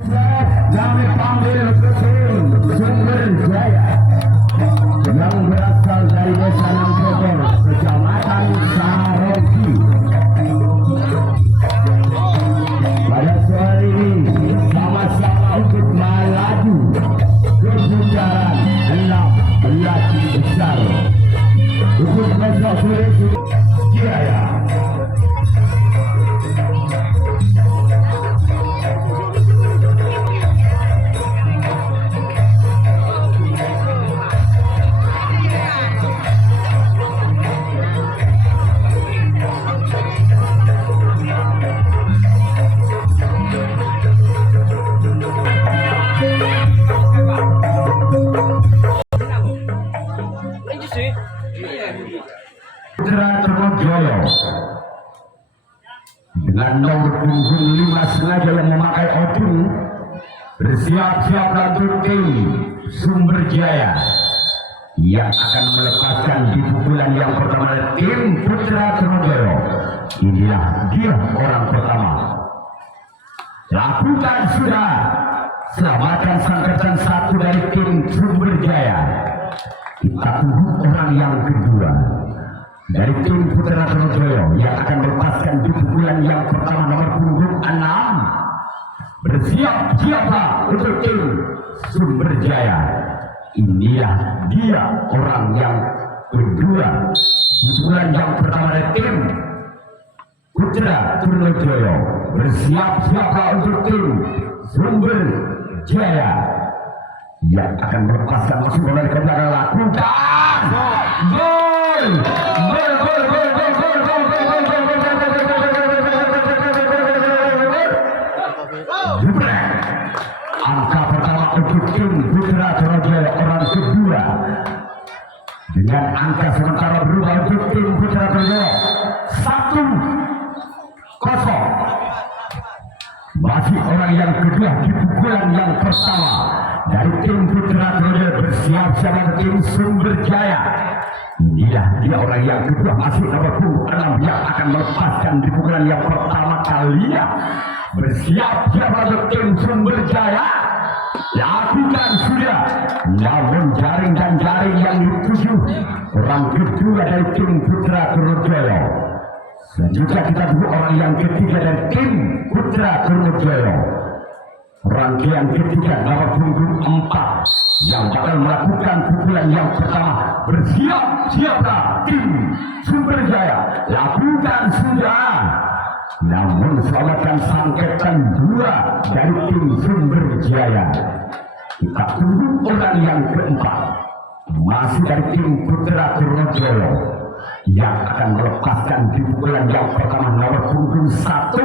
Kami panggil betul Sumber Jaya yang berasal dari Desa Nangkobor, Kecamatan Sarogi. Pada sore ini sama-sama untuk melaju ke bundaran 16 besar untuk besok sore Jaya. Putra Trunajaya dengan nomor punggung 5 sengaja yang memakai opung bersiap-siap untuk tim Sumber Jaya yang akan melepaskan di pukulan yang pertama dari tim Putra Trunajaya. Inilah dia orang pertama. Lakukan sudah. Selamatkan sangkatan satu dari tim Sumber Jaya. Kita tunggu orang yang kedua dari tim Putra Trunajaya yang akan melepaskan di pukulan yang pertama nomor punggung 6. Bersiap-siaplah untuk tim Sumber Jaya. Inilah dia orang yang kedua di pukulan yang pertama dari tim Putra Trunajaya. Bersiap-siaplah untuk tim Sumber Jaya yang akan melepaskan masuk bola ke belakang. Lakukan gol, gol, gol, gol, gol, gol, gol, Jubrek. Angka pertama untuk tim Putra Trunajaya, orang kedua dengan angka sementara berubah untuk tim Putra Trunajaya 1-0. Masih orang yang kedua di pukulan yang pertama dari tim Putra Trunajaya. Bersiap-siap tim Sumber Jaya. Inilah dia orang yang kedua, masih nomor punggung 6 yang akan melepaskan di pukulan yang pertama kalinya. Bersiap-siap tim Sumber Jaya. Lakukan sudah, namun jaring dan jaring yang dituju orang kedua dari tim Putra Trunajaya. Selanjutnya kita tunggu orang yang ketiga dari tim Putra Trunajaya. Rangkaian ketiga nomor punggung 4 yang bakal melakukan pukulan yang pertama. Bersiap-siaplah tim Sumber Jaya. Lakukan sudah, namun selamatkan sangkatan 2 dari tim Sumber Jaya. Kita tunggu orang yang keempat, masih dari tim Putra Trunajaya, yang akan melepaskan di pukulan yang pertama nomor punggung 1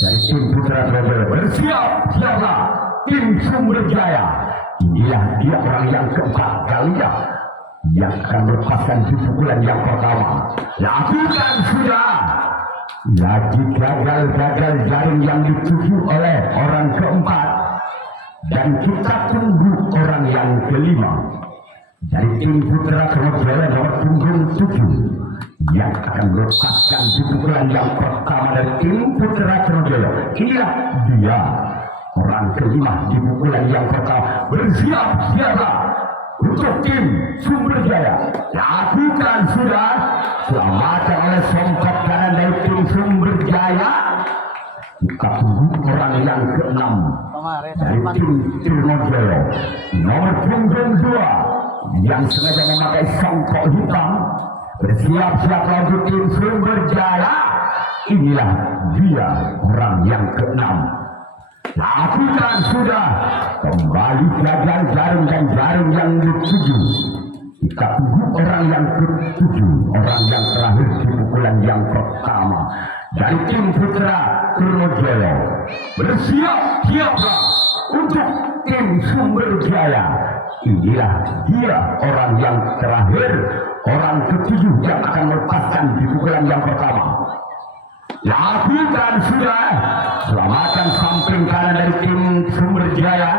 dari tim Putra Trunajaya. Bersiap-siaplah tim Sumber Jaya. Inilah dia orang yang keempat kalinya yang akan melepaskan di pukulan yang pertama. Lakukan sudah. Lagi gagal jaring yang dituju oleh orang keempat, dan kita tunggu orang yang kelima dari tim Putra Trunajaya nomor punggung 7 yang akan melepaskan di pukulan yang pertama dari tim Putra Trunajaya. Inilah dia orang kelima di pukulan yang pertama. Bersiap-siaplah untuk tim Sumber Jaya. Lakukan sudah. Selamatkan oleh songkok kanan dari tim Sumber Jaya. Kita tunggu orang yang ke-6 dari tim Trunajaya nomor punggung 2 yang sengaja memakai songkok hitam. Bersiap-siap untuk tim Sumber Jaya. Inilah dia orang yang ke-6. Lakukan sudah. Kembali gagal jaring dan jaring yang dituju. Kita tunggu orang yang ke-7, orang yang terakhir di pukulan yang pertama dari tim Putra Trunajaya. Bersiap-siaplah untuk tim Sumber Jaya. Inilah dia orang yang terakhir, orang ke-7 yang akan melepaskan di pukulan yang pertama. Lakukan sudah. Selamatkan samping kanan dari tim Sumber Jaya.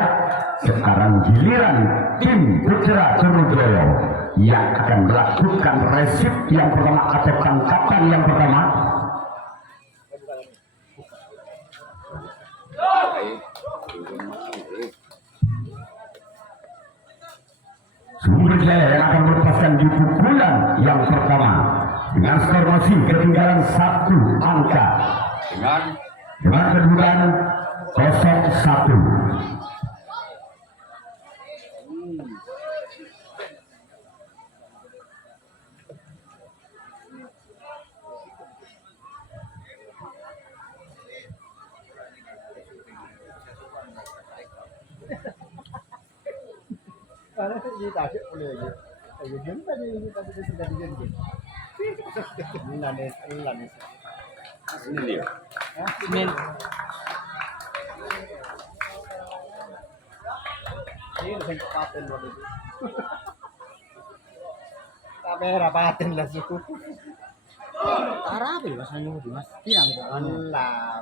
Sekarang giliran tim Putra Trunajaya yang akan melakukan resip yang pertama atau tangkapan yang pertama. Sumber Jaya yang akan melepaskan di pukulan yang pertama dengan skor masih ketinggalan 1 angka dengan kedudukan 0-1. Karena dia tak boleh je. Dia jom tadi sudah dijanji. Lanis. Ini dia. Min. Ini sampai paten dulu. Kamera paten lah suku. Arabi mas anu mas. Tiang Allah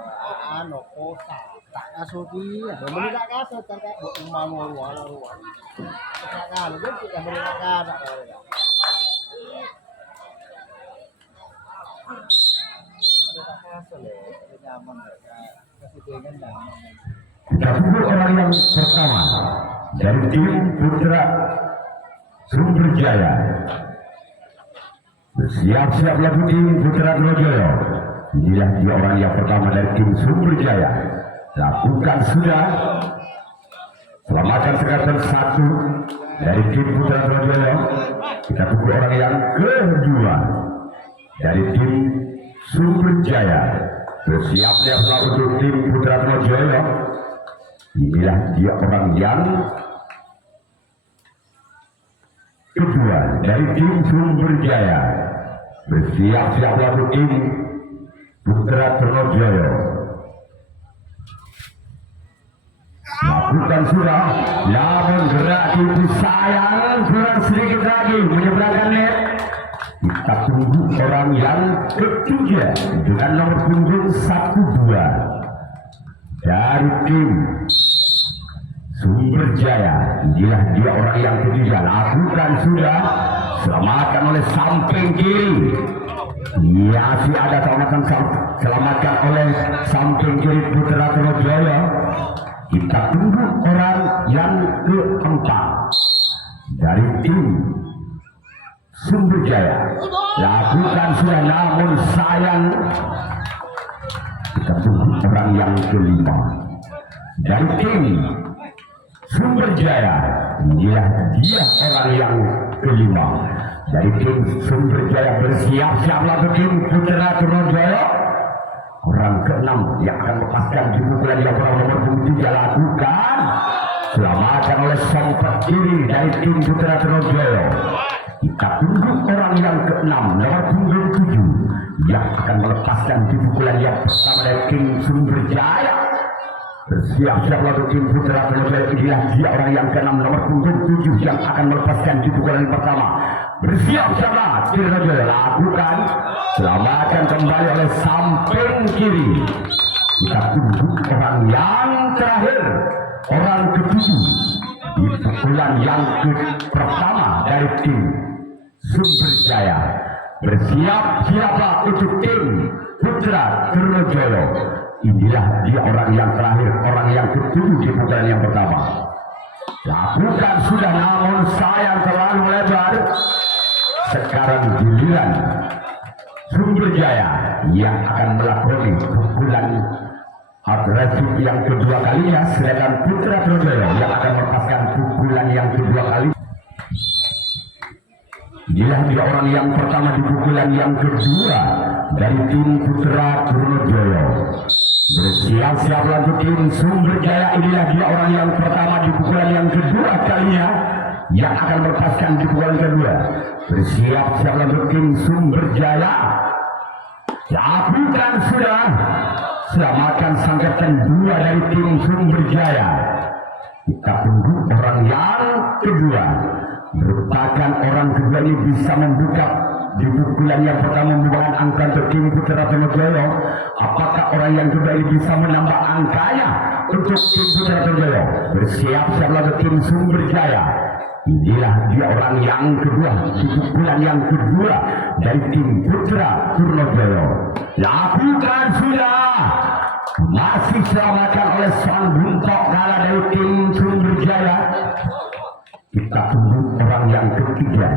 anu kota. Tak kasuki, beli tak kasut tak mau walau. Tak kan, dia tidak beli tak ada. Dahulu orang yang pertama dari tim Putra Sumber Jaya. Bersiap-siap lagu tim Putra Trojoyo. Inilah dia orang yang pertama dari tim Sumber Jaya. Lakukan sudah. Selamatkan sekatan 1 dari tim Putra Trojoyo. Kita tunggu orang yang kedua dari tim Sumber Jaya. Bersiap-siaplah untuk tim Putra Trojoyo. Inilah dia orang yang kedua dari tim Sumber Jaya. Bersiap-siaplah untuk tim Putra Trojoyo. Lakukan sudah, namun gerak itu sayang kurang sedikit lagi menyeberangkan net. Kita tunggu orang yang ketiga dengan nomor punggung 12 dari tim Sumber Jaya. Inilah dia orang yang ketiga. Lakukan sudah, selamatkan oleh samping kiri. Masih ada selamatkan oleh samping kiri Putra Trojoyo. Kita tunggu orang yang keempat dari tim Sumber Jaya. Lakukan sudah, namun sayang. Kita tunggu orang yang kelima dari tim Sumber Jaya. Inilah dia orang yang kelima dari tim Sumber Jaya. Bersiap-siaplah ke tim Putra Trojoyo. Orang ke-6 yang akan lepaskan di pukulan yang nomor punggung 3. Lakukan, selamatkan oleh sempat kiri dari tim Putra Trojoyo. Kita tunggu orang yang ke-6 nomor punggung 7 yang akan melepaskan di pukulan yang pertama dari tim Sumber Jaya. Bersiap-siaplah untuk tim Putra Trojoyo. Inilah dia orang yang ke-6 nomor punggung 7 yang akan melepaskan di pukulan yang pertama. Bersiap-siaplah tim Trojoyo. Lakukan, selamatkan kembali oleh samping kiri. Kita tunggu orang yang terakhir, orang ketujuh di pukulan yang pertama dari tim Sumber Jaya. Bersiap-siaplah untuk tim Putra Trojoyo. Inilah dia orang yang terakhir, orang yang ketujuh di pukulan yang pertama. Lakukan sudah, namun sayang terlalu lebar. Sekarang giliran Sumber Jaya yang akan melakukan pukulan agresif yang kedua kalinya, sedangkan Putra Trojoyo yang akan melepaskan pukulan yang kedua kali. Inilah dia orang yang pertama di pukulan yang kedua dari tim Putra Trojoyo. Bersiap-siaplah untuk tim Sumber Jaya. Inilah dia orang yang pertama di pukulan yang kedua kalinya yang akan melepaskan di pukulan kedua. Bersiap-siaplah untuk tim Sumber Jaya. Lakukan sudah, selamatkan sangkatan 2 dari tim Sumber Jaya. Kita tunggu orang yang kedua. Merupakan orang kedua ini bisa membuka di pukulan yang pertama membuahkan angka untuk tim Putra Trojoyo. Apakah orang yang kedua ini bisa menambah angkanya untuk tim Putra Trojoyo? Bersiap-siaplah untuk tim Sumber Jaya. Inilah dia orang yang kedua di pukulan yang kedua dari tim Putra Trojoyo. Lakukan sudah, masih diselamatkan oleh sang buntok kalah dari tim Sumberjaya. Kita tunggu orang yang ketiga,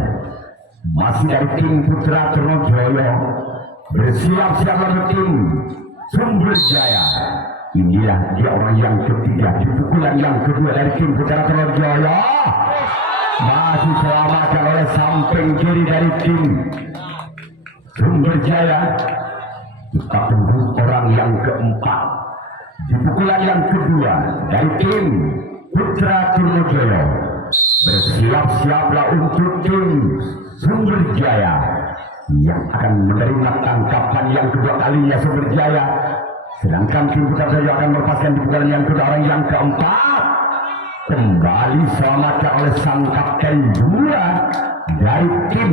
masih dari tim Putra Tronojoyo. Bersiap-siap lagi tim Sumberjaya. Inilah dia orang yang ketiga di pukulan yang kedua dari tim Putra Tronojoyo. Masih diselamatkan oleh samping kiri dari tim Sumberjaya. Kita tunggu orang yang keempat di pukulan yang kedua dari tim Putra Tronojoyo. Bersiap-siaplah untuk tim Sumberjaya yang akan menerima tangkapan yang kedua kalinya Sumberjaya. Sedangkan tim Putra Tronojoyo akan melepaskan di pukulan yang kedua orang yang keempat. Kembali selamatkan oleh sang kapten dua dari tim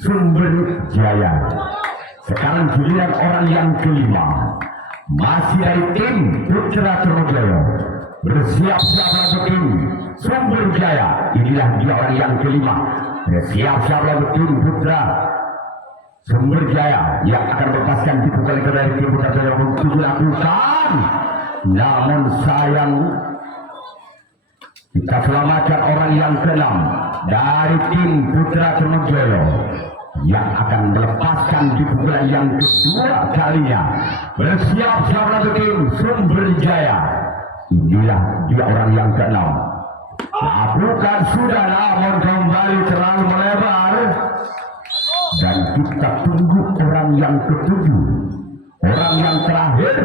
Sumberjaya. Sekarang giliran orang yang kelima, masih dari tim Putra Tronojoyo. Bersiap-siaplah untuk tim Sumberjaya. Inilah dia orang yang kelima. Bersiap-siaplah untuk tim Putra Sumberjaya yang akan melepaskan di pukulan kedua dari tim Putra Tronojoyo untuk dilakukan. Namun sayang, kita selamatkan orang yang keenam dari tim Putra Tronojoyo yang akan melepaskan di pukulan yang kedua kalinya. Bersiap-siaplah untuk tim Sumberjaya. Inilah dia orang yang keenam. Lakukan sudah, namun kembali terlalu melebar. Dan kita tunggu orang yang ketujuh, orang yang terakhir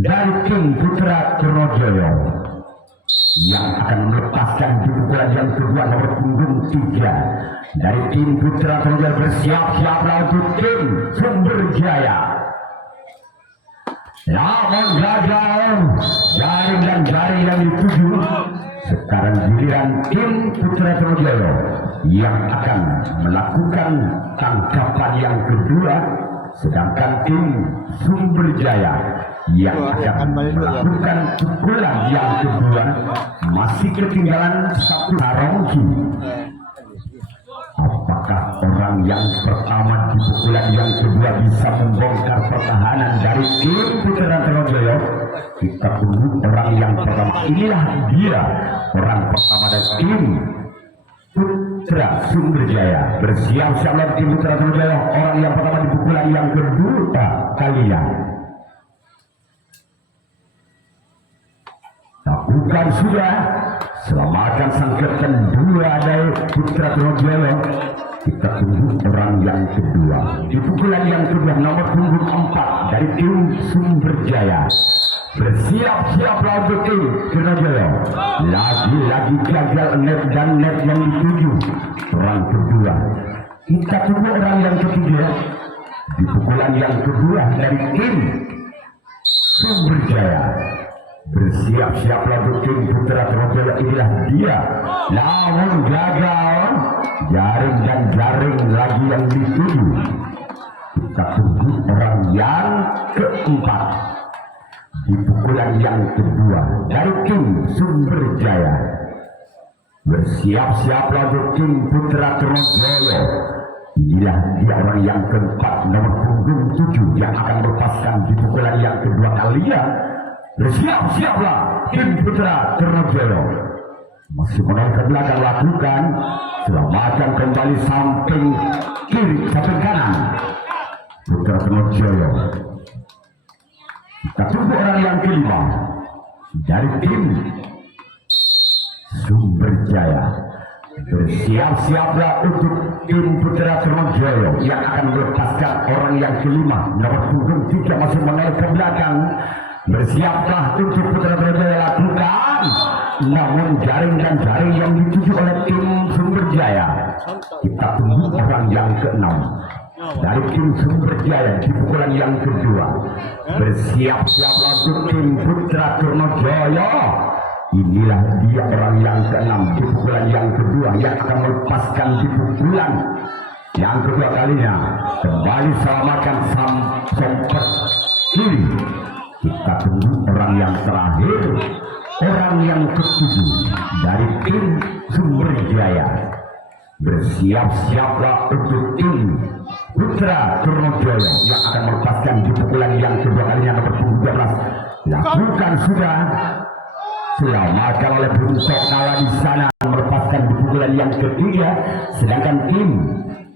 dari tim Putra Tronojoyo yang akan melepaskan di pukulan yang kedua nomor punggung 3 dari tim Putra Tronojoyo. Bersiap-siaplah untuk tim Sumberjaya. Namun gagal, jaring dan jaring yang dituju. Sekarang giliran tim Putra Tronojoyo yang akan melakukan tangkapan yang kedua, sedangkan tim Sumberjaya yang akan melakukan pukulan yang kedua. Masih ketinggalan satu harongki. Apakah orang yang pertama di pukulan yang kedua bisa membongkar pertahanan dari tim Putra Tronojoyo? Kita tunggu orang yang pertama. Inilah dia orang pertama dari tim Putra Sumberjaya. Bersiap-siaplah tim Putra Tronojoyo. Orang yang pertama di pukulan yang kedua kalian. Lakukan sudah. Selamatkan sang kapten dua dari Putra Tronojoyo. Kita tunggu orang yang kedua di pukulan yang kedua nomor punggung 4 dari tim Sumberjaya. Bersiap-siaplah untuk tim Tronojoyo. Lagi-lagi gagal net dan net yang dituju orang kedua. Kita tunggu orang yang ketiga di pukulan yang kedua dari tim Sumberjaya. Bersiap-siaplah untuk tim Putra Tronojoyo. Inilah dia, namun gagal, jaring dan jaring lagi yang dituju. Kita tunggu orang yang keempat di pukulan yang kedua dari tim Sumberjaya. Bersiap-siaplah untuk tim Putra Tronojoyo. Inilah dia orang yang keempat nomor punggung 7 yang akan melepaskan di pukulan yang kedua kalinya. Bersiap-siaplah tim Putra Tronojoyo. Masih menolak ke belakang, lakukan. Selamatkan kembali samping kiri, samping kanan Putra Tronojoyo. Kita tunggu orang yang kelima dari tim Sumberjaya. Bersiap-siaplah untuk tim Putra Tronojoyo yang akan melepaskan orang yang kelima nomor punggung 3 masih menolak ke belakang. Bersiaplah untuk Putra Tronojoyo, lakukan. Namun jaring dan jaring yang dituju oleh tim Sumberjaya. Kita tunggu orang yang keenam dari tim Sumberjaya di pukulan yang kedua. Bersiap-siaplah untuk tim Putra Tronojoyo. Inilah dia orang yang keenam di pukulan yang kedua yang akan melepaskan di pukulan yang kedua kalinya. Kembali selamatkan sompet kiri. Kita tunggu orang yang terakhir, orang yang ketujuh dari tim Sumberjaya. Bersiap-siaplah untuk tim Putra Trunojoyo yang akan melepaskan di pukulan yang kedua kalinya nomor 12. Lakukan sudah. Selamatkan oleh Bunsok Nala di sana melepaskan di pukulan yang ketiga. Sedangkan tim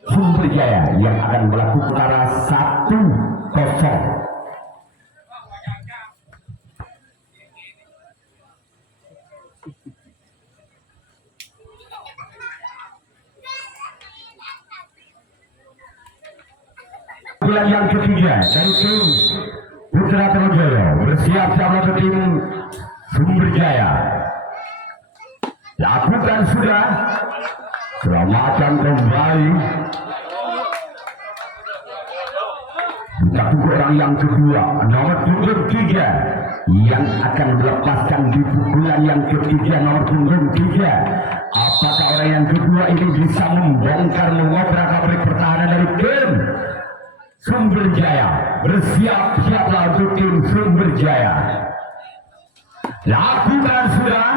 Sumber Jaya yang akan melakukan arah 1-0. Pukulan yang ketiga dari tim Putra Trunojoyo bersiap-siap untuk tim Sumber Jaya. Lakukan sudah. Selamatkan kembali. Kita tunggu orang yang kedua nomor punggung 3 yang akan melepaskan di pukulan yang ketiga nomor punggung 3. Apakah orang yang kedua ini bisa membongkar mengobrak-abrik pertahanan dari tim Sumber Jaya? Bersiap-siaplah untuk tim Sumber Jaya. Lakukan sudah.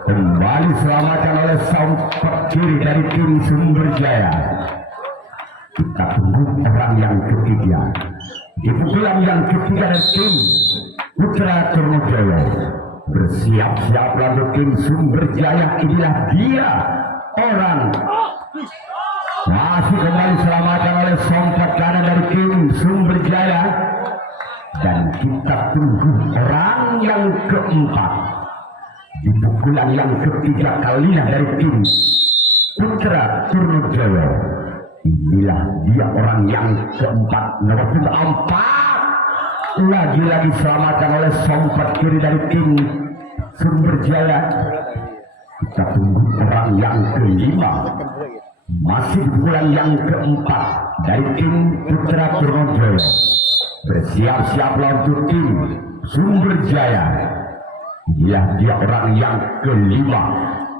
Kembali selamatkan oleh sampet kiri dari tim Sumber Jaya. Kita tunggu orang yang ketiga. Di pukulan yang ketiga dari tim Putra Trunojoyo. Bersiap-siaplah untuk tim Sumber Jaya. Inilah dia orang. Masih kembali selamatkan oleh sampet kanan dari tim Sumber Jaya. Dan kita tunggu orang yang keempat di pukulan yang ketiga kalinya dari tim Putra Trunojoyo. Inilah dia orang yang keempat nomor 4. Lagi-lagi selamatkan oleh sompet kiri dari tim Sumber Jaya. Kita tunggu orang yang kelima. Masih di pukulan yang keempat dari tim Putra Trunojoyo. Bersiap-siaplah untuk tim Sumber Jaya. Dia orang yang kelima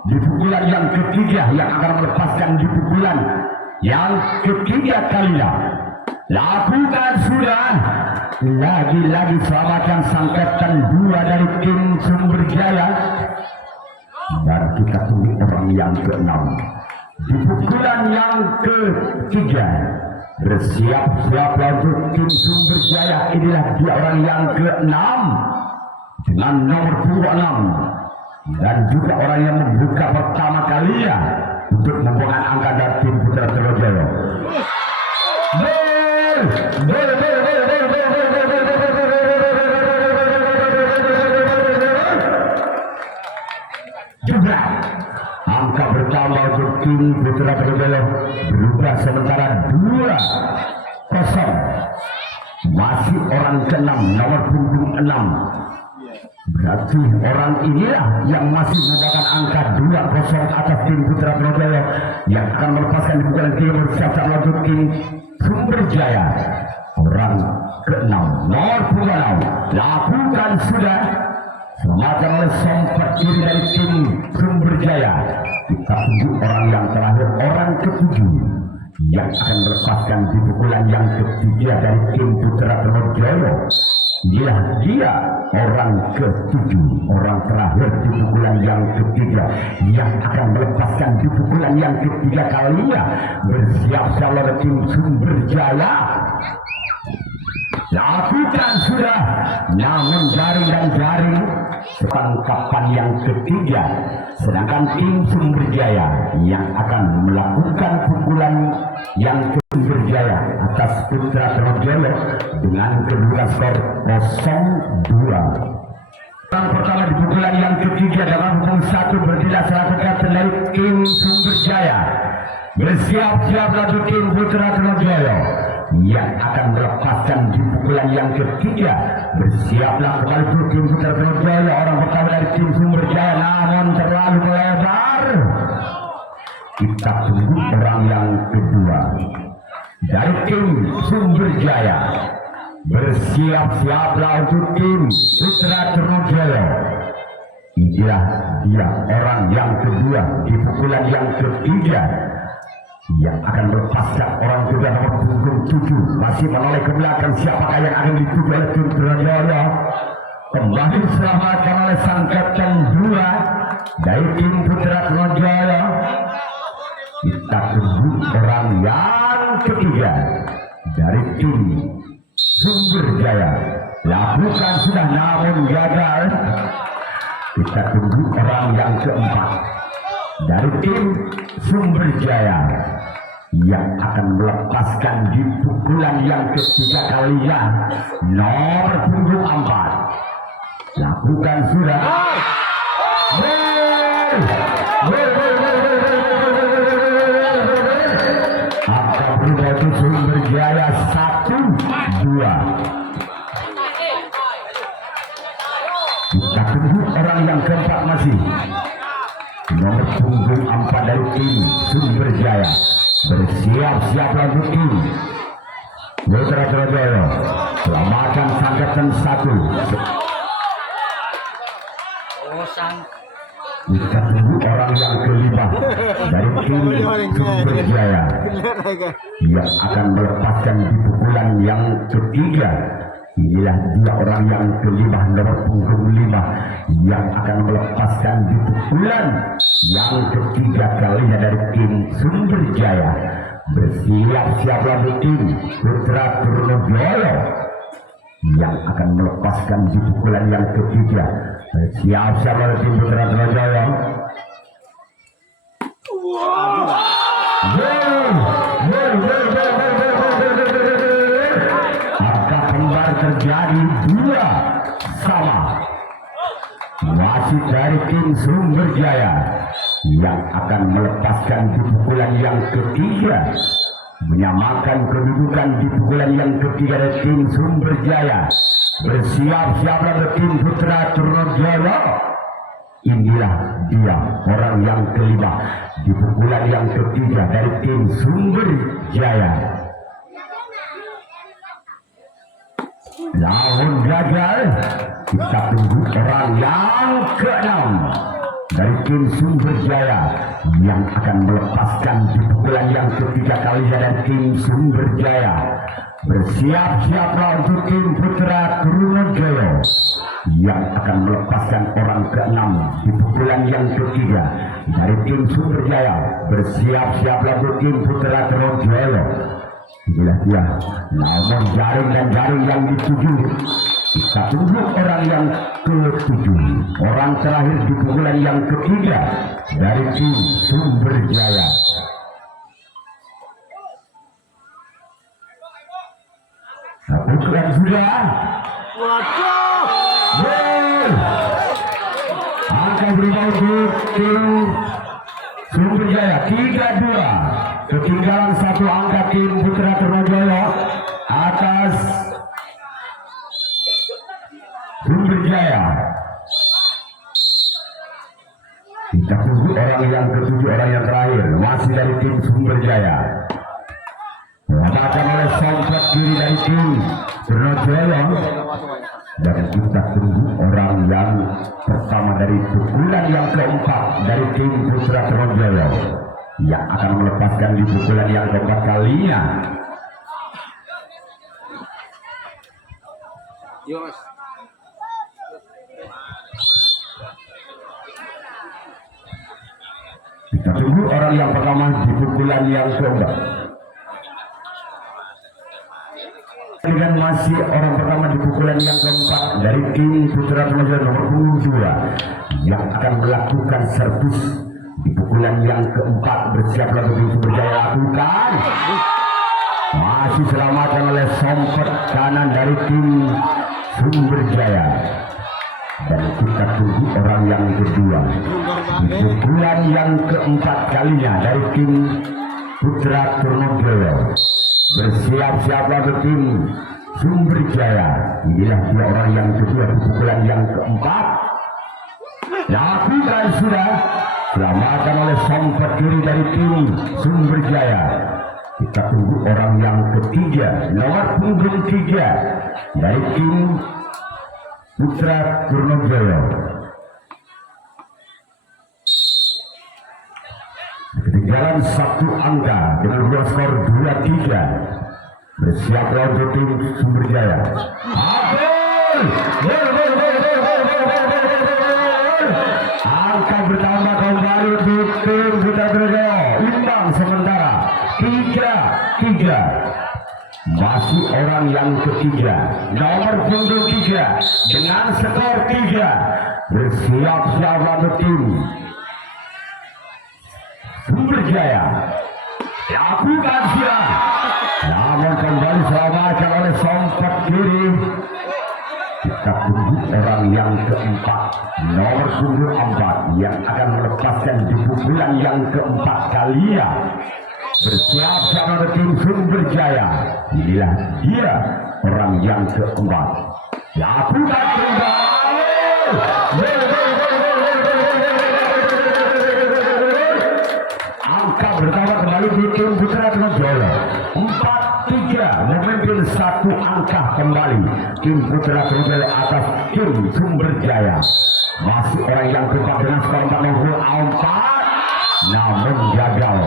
di pukulan yang ketiga yang akan melepaskan di pukulan yang ketiga kalinya. Lakukan sudah. Lagi-lagi selamatkan sang kapten 2 dari tim Sumber Jaya. Dan kita tunggu orang yang ke-6 di pukulan yang ketiga. Bersiap-siaplah untuk tim Sumber Jaya. Inilah dia orang yang ke-6 dengan nomor 26 dan juga orang yang membuka pertama kalinya untuk membuat angka dari tim Putra Trunojoyo. Juga angka bertambah untuk tim Putra Trunojoyo berubah sementara 2-0. Masih orang ke-6 nomor punggung 6. Berarti orang inilah yang masih membawakan angka 2-0 atas tim Putra Trunojoyo yang akan melepaskan di pukulan kiri bersiap-siap untuk tim Sumber Jaya. Orang ke-6 nomor 26. Lakukan sudah. Selamatkan oleh sompet kiri dari tim Sumber Jaya. Kita tunggu orang yang terakhir, orang ke-7 yang akan melepaskan di pukulan yang ketiga dari tim Putra Trunojoyo. Dia orang ke-7, orang terakhir di pukulan yang ketiga yang akan melepaskan di pukulan yang ketiga kalinya. Bersiap-siap oleh tim Sumber Jaya. Lakukan sudah. Namun jaring dan jaring penangkapan yang ketiga. Sedangkan tim Sumber Jaya yang akan melakukan pukulan yang Sumber Jaya atas Putra Trunojoyo dengan kedua skor 0-2. Yang pertama di pukulan yang ketiga dengan hukum 1 berjelas selaku kapten dari tim Sumber Jaya. Bersiap-siaplah untuk tim Putra Trunojoyo yang akan melepaskan di pukulan yang ketiga. Bersiaplah kembali untuk tim Putra Trunojoyo. Orang pertama dari tim Sumber Jaya namun terlalu melebar. Kita tunggu orang yang kedua dari tim Sumber Jaya. Bersiap-siaplah untuk tim Putra Trunojoyo. Inilah dia orang yang kedua di pukulan yang ketiga yang akan melepaskan orang kedua nomor punggung 7. Masih menoleh ke belakang, siapakah yang akan dituju oleh tim Trunojoyo. Kembali diselamatkan oleh sang kapten 2 dari tim Putra Trunojoyo. Kita tunggu orang yang ketiga dari tim Sumber Jaya. Lakukan sudah namun gagal. Kita tunggu orang yang keempat dari tim Sumber Jaya yang akan melepaskan di pukulan yang ketiga kalinya. Nomor punggung 4. Lakukan sudah. Angka berubah itu Sumber Jaya 1-2. Kita tunggu orang yang keempat masih. Nomor punggung 4 dari tim Sumber Jaya. Bersiap-siap lagi tim Putra Surabaya. Selamatkan sangkatan 1. Kita tunggu orang yang kelima dari tim Sumber Jaya yang akan melepaskan di pukulan yang ketiga. Inilah dia orang yang kelima, nomor punggung 5 yang akan melepaskan di pukulan yang ketiga kalinya dari tim Sumber Jaya. Bersiap-siap lagi tim Putra Trunojoyo yang akan melepaskan di pukulan yang ketiga. Bersiap-siap lagi tim Putra Trunojoyo. Terjadi 2-2. Masih dari tim Sumber Jaya yang akan melepaskan di pukulan yang ketiga, menyamakan kedudukan di pukulan yang ketiga dari tim Sumber Jaya. Bersiap-siaplah tim Putra Trunojoyo. Inilah dia orang yang kelima di pukulan yang ketiga dari tim Sumber Jaya. Lawan gagal. Kita tunggu orang yang ke-6 dari tim Sumber Jaya yang akan melepaskan di pukulan yang ketiga kalinya dari tim Sumber Jaya. Bersiap-siaplah untuk tim Putra Trunojoyo yang akan melepaskan orang ke-6 di pukulan yang ketiga dari tim Sumber Jaya. Bersiap-siaplah untuk tim Putra Trunojoyo. Inilah dia nomor jaring dan jaring yang dituju. Kita tunggu orang yang ke-7, orang terakhir di pukulan yang ketiga dari tim Sumber Jaya. Pukulan sudah. Angka berubah untuk tim Sumber Jaya 3-2. Ketinggalan 1 angka tim Putra Trunojoyo atas Sumber Jaya. Kita tunggu orang yang ke-7, orang yang terakhir masih dari tim Sumber Jaya. Dilakukan oleh sompet kiri dari tim Trunojoyo. Dan kita tunggu orang yang pertama dari pukulan yang keempat dari tim Putra Trunojoyo yang akan melepaskan di pukulan yang keempat kalinya. Kita tunggu orang yang pertama di pukulan yang keempat. Dan masih orang pertama di pukulan yang keempat dari tim Putra Trunojoyo nomor 2 yang akan melakukan servis di pukulan yang keempat. Bersiaplah tim Sumber Jaya lakukan. Masih selamatkan oleh sompet kanan dari tim Sumber Jaya. Dan kita tunggu orang yang kedua di pukulan yang keempat kalinya dari tim Putra Trunojoyo. Bersiap-siaplah tim Sumber Jaya. Inilah dia orang yang kedua di pukulan yang keempat. Lakukan sudah. Selamatkan oleh sompet kiri dari tim Sumber Jaya. Kita tunggu orang yang ketiga, nomor punggung 3 dari tim Putra Trunojoyo. Ketinggalan 1 angka dengan skor 2-3. Bersiaplah untuk tim Sumber Jaya. Angka bertambah kembali untuk tim Putra Trunojoyo. Imbang sementara 3-3. 3-3. Masih orang yang ketiga, nomor punggung 3 dengan skor 3. Bersiap-siap untuk tim Sumberjaya. Lakukan siap. Namun kembali selamatkan oleh sompat kiri. Kita tunggu orang yang keempat, nomor punggung 4 yang akan melepaskan di pukulan yang keempat kalinya. Bersiap-siap untuk tim Sumberjaya. Inilah dia orang yang keempat. Lakukan kembali. Angka bertambah kembali di tim Putra Trojolo. 4-3 memimpin 1 angka kembali tim Putra Trojolo atas tim Sumberjaya. Masih orang yang keempat dengan skor 4-4, namun gagal.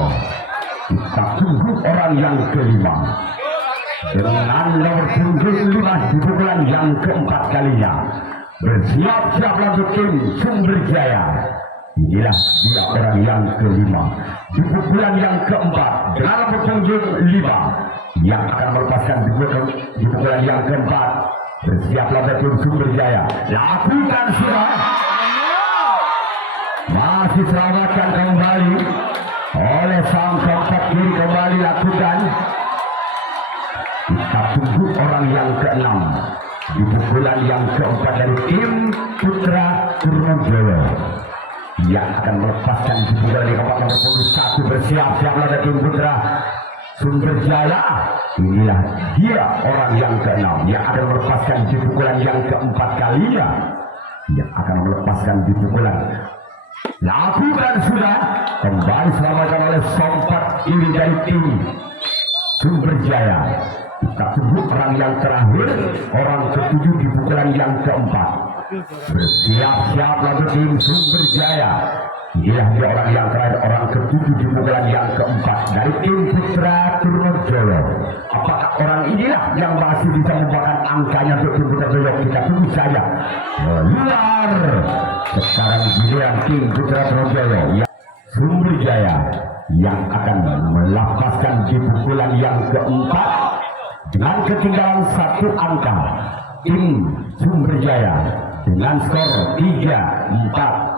Kita tunggu orang yang kelima dengan nomor punggung 5 di pukulan yang keempat kalinya. Bersiap-siap untuk tim Sumberjaya. Inilah dia orang yang kelima di pukulan yang keempat dengan nomor punggung 5 yang akan melepaskan di pukulan yang keempat. Bersiaplah untuk tim Sumberjaya. Lakukan sudah. Masih selamatkan kembali oleh sang keempat kiri, kembali lakukan. Kita tunggu orang yang keenam di pukulan yang keempat dari tim Putra Trojolo yang akan melepaskan di pukulan yang keempat nomor punggung 1. Bersiap-siaplah dari tim Putra Sumberjaya. Inilah dia orang yang keenam yang akan melepaskan di pukulan yang keempat kalinya, yang akan melepaskan di pukulan. Lakukan sudah. Kembali selamatkan oleh sompat kiri dari tim Sumberjaya. Kita tunggu orang yang terakhir, orang ketujuh di pukulan yang keempat. Bersiap-siap lalu tim Sumberjaya. Inilah dia orang yang terakhir, orang ketujuh di pukulan yang keempat dari tim Putra Trojolo. Apakah orang inilah yang masih bisa membawakan angkanya untuk tim Putra Trojolo? Kita tunggu saja. Keluar. Sekarang giliran tim Putra Trojolo yang Sumberjaya yang akan melepaskan di pukulan yang keempat dengan ketinggalan 1 angka. Tim Sumberjaya dengan skor 3-4.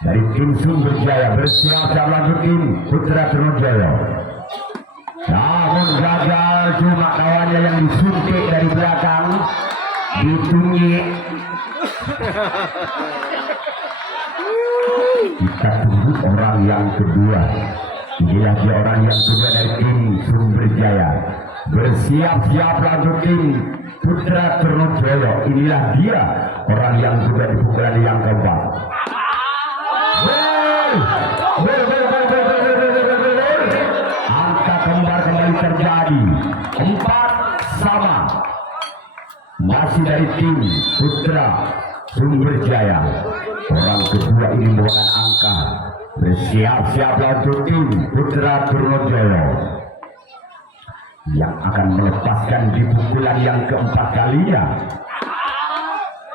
Dari tim Sumberjaya bersiap-siap lanjut tim Putra Trojolo. Namun gagal, cuma kawannya yang disuntik dari belakang, ditunjuk. Kita tunggu orang yang kedua. Inilah dia orang yang kedua dari tim Sumberjaya. Bersiap-siap lanjut tim Putra Trojolo. Inilah dia orang yang kedua di pukulan yang keempat. Angka kembar kembali terjadi 4-sama. Masih dari tim Putra Sumberjaya. Orang kedua ini membawakan angka. Bersiap-siap untuk tim Putra Trojolo yang akan melepaskan di pukulan yang keempat kalinya.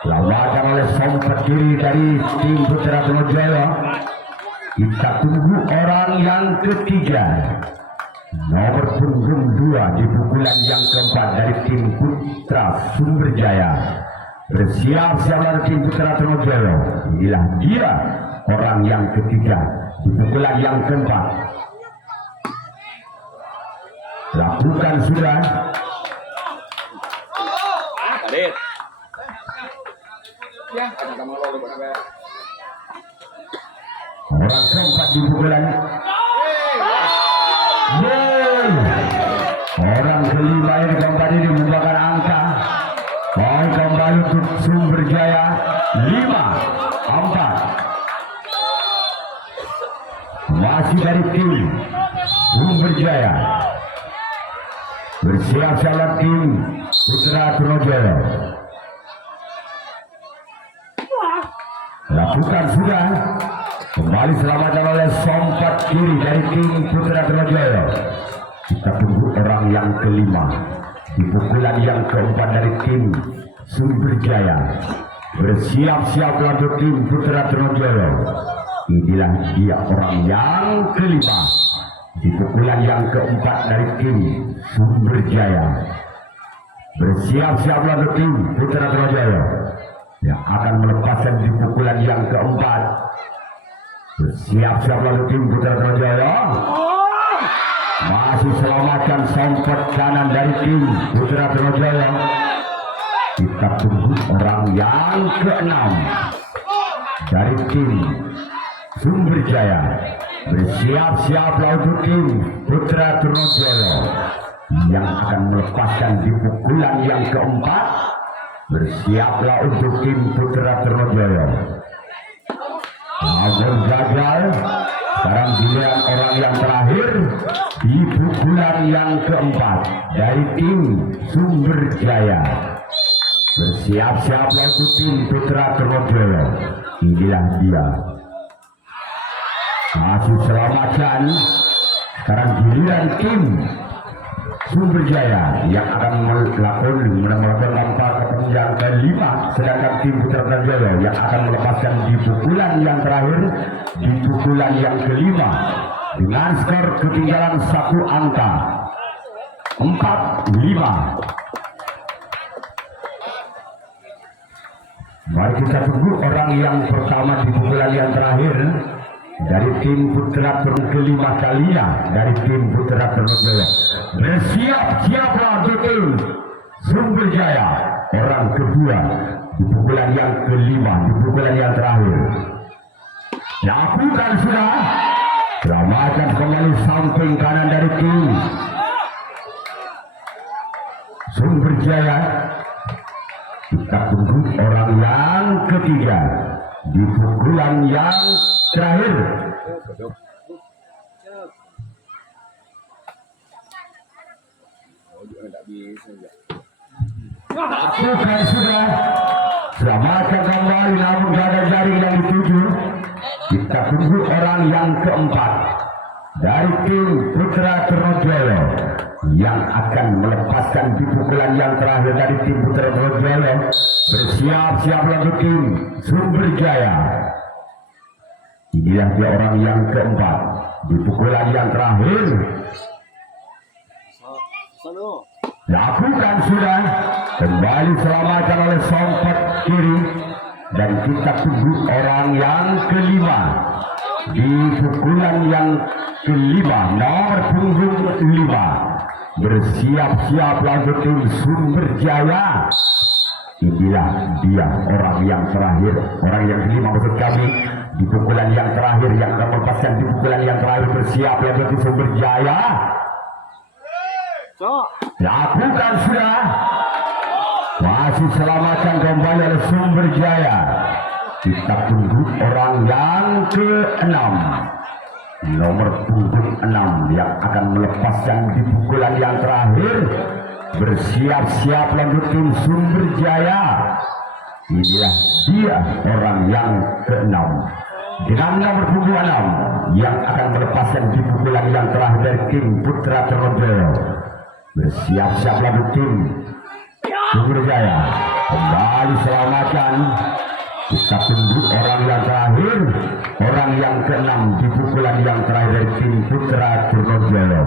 Lawakan oleh sompat kiri dari tim Putra Trojolo. Kita tunggu orang yang ketiga, nomor punggung 2 di pukulan yang keempat dari tim Putra Sumberjaya. Bersiap-siap dari tim Putra Trojolo. Inilah dia orang yang ketiga di pukulan yang keempat. Lakukan sudah. Adit. Orang keempat di pukulan. Orang kelima yang keempat ini membawakan angka. Poin kembali untuk Sumberjaya 5-4. Masih dari tim Sumberjaya. Bersiap-siap tim Putra Trojolo. Lakukan sudah. Kembali selamatkan oleh sompat kiri dari tim Putra Trojolo. Kita tunggu orang yang kelima di pukulan yang keempat dari tim Sumberjaya. Bersiap-siaplah untuk tim Putra Trojaya. Inilah dia orang yang kelima. Di pukulan yang keempat dari tim Sumberjaya. Bersiap-siaplah untuk tim Putra Trojaya yang akan melepaskan di pukulan yang keempat. Bersiap-siaplah untuk tim Putra Trojaya. Masih selamatkan sompet kanan dari tim Putra Trojaya. Kita tunggu orang yang keenam dari tim Sumberjaya. Bersiap-siaplah untuk tim Putra Trojaya yang akan melepaskan di pukulan yang keempat. Bersiaplah untuk tim Putra Trojaya. Namun gagal. Sekarang giliran orang yang terakhir di pukulan yang keempat dari tim Sumberjaya. Bersiap-siaplah untuk tim Putra Trojaya. Inilah dia. Masih selamatkan. Sekarang giliran tim Sumberjaya yang akan melakukan lempar ke yang kelima, sedangkan tim Putra Trojaya yang akan melepaskan di pukulan yang terakhir, di pukulan yang kelima dengan skor ketinggalan 1 angka 4-5. Mari kita tunggu orang yang pertama di pukulan yang terakhir dari tim Putra kelima kalinya dari tim Putra Trojaya. Bersiap-siaplah untuk tim Sumberjaya orang kedua di pukulan yang kelima, di pukulan yang terakhir. Lakukan sudah. Selamatkan kembali samping kanan dari tim Sumberjaya. Kita tunggu orang yang ketiga di pukulan yang terakhir. Lakukan sudah. Selamatkan kembali namun tidak ada jaring yang dituju. Kita tunggu orang yang keempat dari tim Putra Trojaya yang akan melepaskan di pukulan yang terakhir dari tim Putra Trojaya. Bersiap-siaplah untuk tim Sumberjaya. Inilah dia orang yang keempat di pukulan yang terakhir. Lakukan sudah. Kembali selamatkan oleh sompet kiri. Dan kita tunggu orang yang kelima di pukulan yang kelima, nomor punggung 5. Bersiap-siaplah untuk tim Sumberjaya. Inilah dia orang yang terakhir, orang yang kelima maksud kami, di pukulan yang terakhir yang akan melepaskan di pukulan yang terakhir. Bersiaplah untuk tim Sumberjaya. Lakukan sudah. Masih selamatkan kembali oleh Sumberjaya. Kita tunggu orang yang ke-6, nomor punggung 6 yang akan melepaskan di pukulan yang terakhir. Bersiap-siaplah untuk tim Sumberjaya. Inilah dia orang yang ke-6 dengan nomor punggung 6 yang akan melepaskan di pukulan yang terakhir dari tim Putra Trojaya. Bersiap-siaplah untuk tim Sumberjaya. Kembali selamatkan. Kita tunggu orang yang terakhir, orang yang ke-6 di pukulan yang terakhir dari tim Putra Trojaya.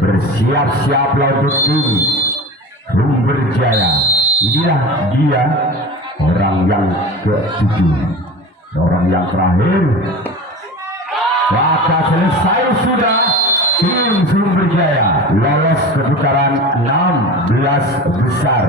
Bersiap-siaplah untuk tim Sumberjaya. Inilah dia orang yang ke-7, orang yang terakhir. Maka selesai sudah. Tim Sumberjaya lolos ke putaran 16 besar.